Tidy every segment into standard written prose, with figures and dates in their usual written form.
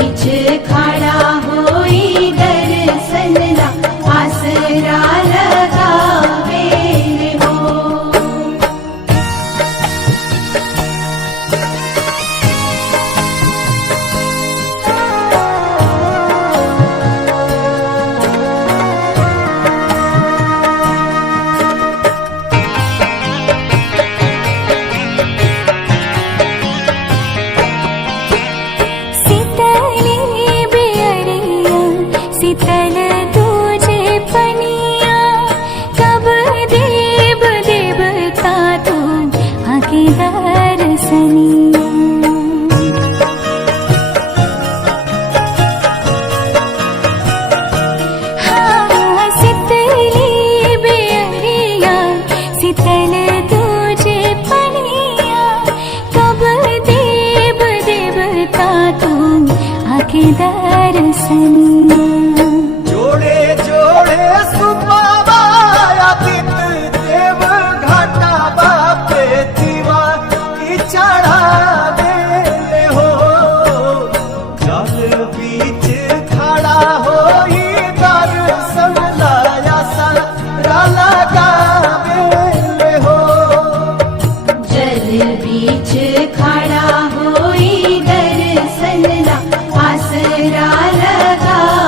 बीच खड़ा होई दर्शन ला आसरा लगावे हो। शीतल तुझे पनिया कब देव देवता तू आके दर्शनिया। हाँ शीतली बेअरिया शीतल तुझे पनिया कब देव देवता तू आके दर्शनिया। बीच खड़ा होई दर्शन ला आसरा लगावे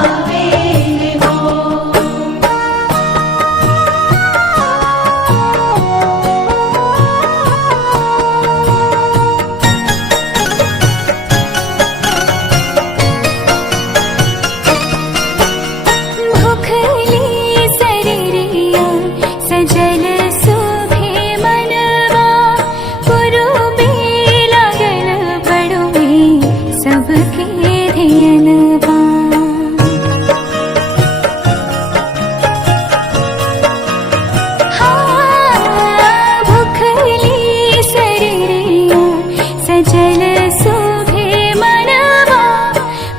हो। भूखली शरीरिया सजल सुभे मनवा पुरुबे लागल बड़ुए सबके ध्यानवा। हाँ भूखली शरीरिया सजल सुभे मनवा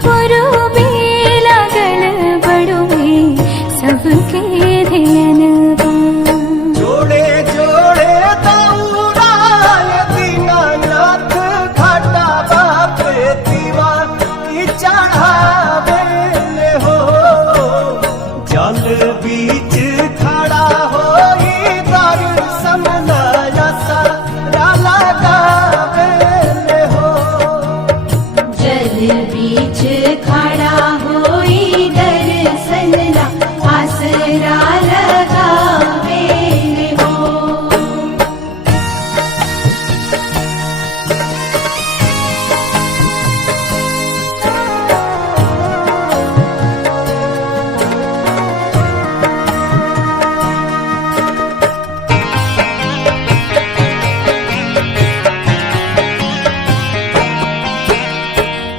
पुरुबे लागल बड़ुए सबके ध्यानवा। जोड़े जोड़े दौड़ाय दीनानाथ घाटा बापे दीवा की चढ़ावे हो। जल बीच खड़ा होई दर्शन ला आसरा लगावे हो। जल बीच खड़ा होई दर्शन ला आसरा लगावे हो।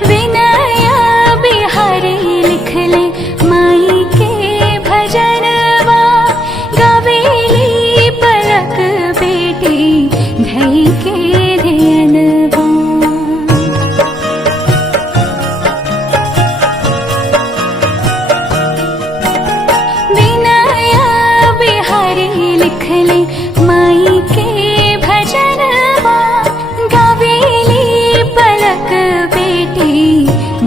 विनया बिहारी लिखले माई के भजनवा गवेली पलक बेटी धई के ध्यानवा। विनया बिहारी लिखले माई के भजनवा गवेली पलक बेटी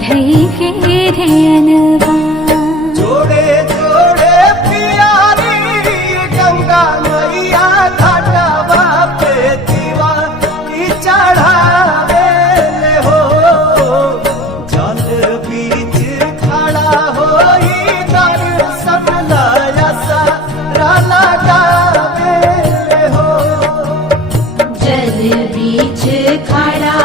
धई के ध्यानवा। जोड़े जोड़े प्यारी गंगा मैया घाटा बापे दीवा की चढ़ावे हो। जल बीच खड़ा होई दर्शन ला आसरा लगावे हो। जल बीच खड़ा